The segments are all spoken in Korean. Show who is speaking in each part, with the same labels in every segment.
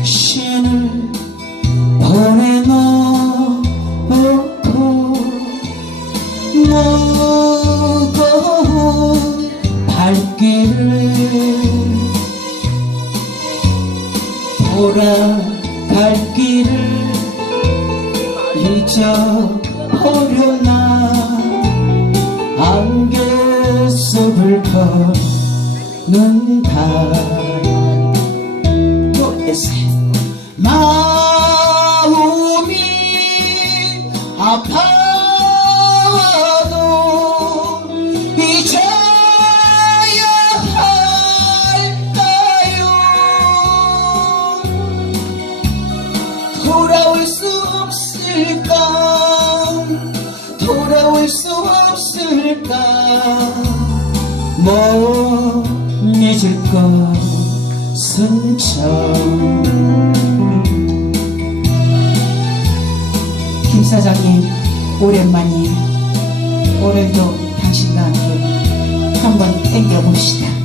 Speaker 1: 당신을 보내놓고 무거운 발길을 돌아갈 길을 잊어버려나 안개 속을 걷는다 또 에세 마음이 아파도 잊어야 할까요? 돌아올 수 없을까? 돌아올 수 없을까? 못 잊을 것 은참김 사장님 오랜만이에요. 오늘도 당신과 함께 한번 땡겨봅시다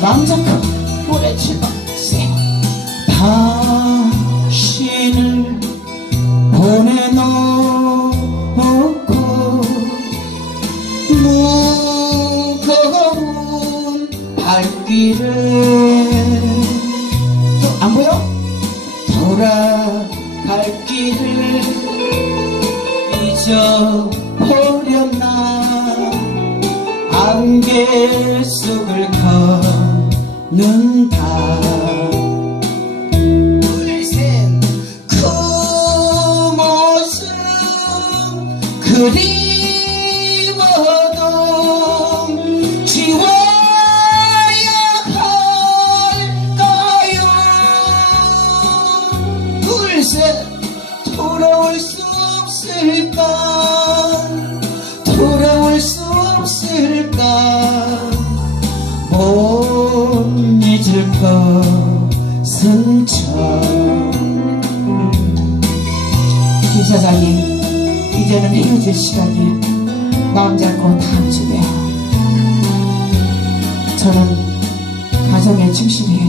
Speaker 1: 마음 잡고 노래 질러주세요 당신을 보내놓고 무거운 발길을 또 안 보여? 돌아갈 길을 잊어버렸나? 안개 속을 걷 는다. 둘셋그 모습 그리워도 지워야 할까요 둘셋 돌아올 수 없을까? 돌아올 수 없을까 못 잊을 것은 참김 사장님 이제는 헤어질 시간이야 마음 잡고 다음 주에 저는 가정에 충실히